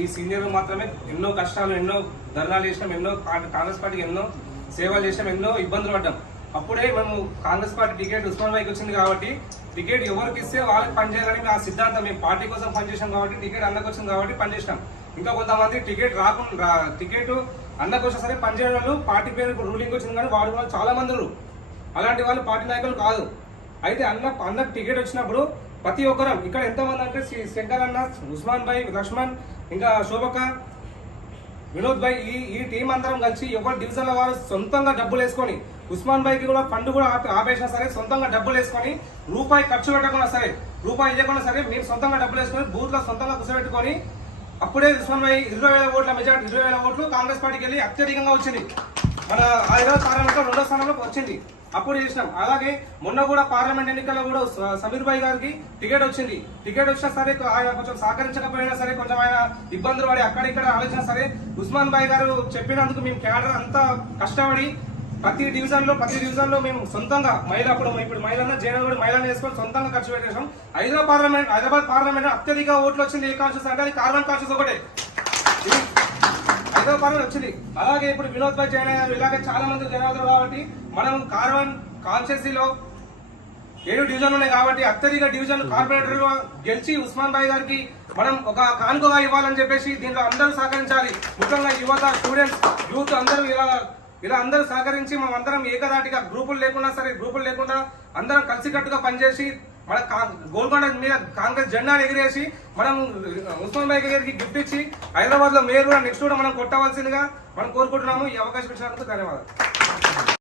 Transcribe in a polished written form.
ఈ సీనియర్ మాత్రమే ఎన్నో కష్టాలు, ఎన్నో ధర్నాలు చేసినాం, ఎన్నో కాంగ్రెస్ పార్టీకి ఎన్నో సేవలు చేసినాం, ఎన్నో ఇబ్బందులు పడ్డాం. అప్పుడే మేము కాంగ్రెస్ పార్టీ టికెట్ ఉస్మాన్ భాయ్కి వచ్చింది కాబట్టి టికెట్ ఎవరికి ఇస్తే వాళ్ళకి పనిచేయాలని ఆ సిద్ధాంతం. మేము పార్టీ కోసం పనిచేసాం కాబట్టి, టికెట్ అన్నకు వచ్చింది కాబట్టి పనిచేసినాం. ఇంకా కొంతమంది టికెట్ రాకుండా టికెట్ అన్నకు వచ్చినా సరే పనిచేయడం వాళ్ళు పార్టీ పేరు రూలింగ్ వచ్చింది కానీ వాడు వాళ్ళు చాలా మంది. అలాంటి వాళ్ళు పార్టీ నాయకులు కాదు. అయితే అన్నకు టికెట్ వచ్చినప్పుడు ప్రతి ఒక్కరం ఇక్కడ ఎంతమంది అంటే శంకర్ అన్న, ఉస్మాన్ భాయ్, లక్ష్మణ్, ఇంకా శోభక, వినోద్ భాయ్, ఈ టీం అందరం కలిసి ఎవరు డివిజన్ల వారు సొంతంగా డబ్బులు వేసుకొని, ఉస్మాన్ భాయ్కి కూడా ఫండ్ కూడా ఆపేసినా సరే సొంతంగా డబ్బులు వేసుకొని, రూపాయి ఖర్చు పెట్టకుండా సరే, రూపాయి ఇవ్వకుండా సరే మేము సొంతంగా డబ్బులు వేసుకొని బూత్ లో సొంతంగా కూర్చోబెట్టుకొని అప్పుడే ఉస్మాన్ భాయ్ 20,000 ఓట్ల మెజార్టీ, 20,000 ఓట్లు కాంగ్రెస్ పార్టీకి వెళ్ళి అత్యధికంగా వచ్చింది. మన 5వ స్థానంలో 2వ స్థానంలో వచ్చింది. అప్పుడు చేసినాం. అలాగే మొన్న కూడా పార్లమెంట్ ఎన్నికల్లో కూడా సమీర్ భాయ్ గారికి టికెట్ వచ్చింది. టికెట్ వచ్చినా సరే ఆయన కొంచెం సహకరించకపోయినా సరే, కొంచెం ఆయన ఇబ్బందులు పడి అక్కడిక్కడ ఆలోచన సరే, ఉస్మాన్ భాయ్ గారు చెప్పినందుకు మేము క్యాడర్ అంతా కష్టపడి ప్రతి డివిజన్ లో మేము సొంతంగా ఇప్పుడు మహిళలను జయనగర్ మహిళలను వేసుకొని సొంతంగా ఖర్చు పెట్టేసాం. హైదరాబాద్ పార్లమెంట్ అత్యధిక ఓట్లు వచ్చింది. ఏ కాన్షియస్ అంటే అది కార్బన్ కాన్షియస్ ఒకటే, హైదరాబాద్ పార్లమెంట్ వచ్చింది. అలాగే ఇప్పుడు వినోద్ భాయ్ జాయిన్ అయ్యారు. ఇలాగే చాలా మంది జనాలు కాబట్టి మనం కార్బన్ కాన్స్టిట్యూన్సీలో 7 డివిజన్లు ఉన్నాయి కాబట్టి అత్యధిక డివిజన్ కార్పొరేటర్ గెలిచి ఉస్మాన్ భాయ్ గారికి మనం ఒక కానుకగా ఇవ్వాలని చెప్పేసి దీంట్లో అందరూ సహకరించాలి. ముఖ్యంగా యువత, స్టూడెంట్స్, యూత్ అందరూ ఇలా అందరూ సహకరించి మనం అందరం ఏకదాటిగా గ్రూపులు లేకుండా అందరం కలిసికట్టుగా పనిచేసి మన గోల్కొండ మీద కాంగ్రెస్ జెండాను ఎగిరేసి మనం ఉస్మాన్ భాయ్ గారికి గిఫ్ట్ ఇచ్చి హైదరాబాద్ లో మేయర్ కూడా నెక్స్ట్ కూడా మనం కొట్టవలసిందిగా మనం కోరుకుంటున్నాము. ఈ అవకాశం ఇచ్చినందుకు ధన్యవాదాలు.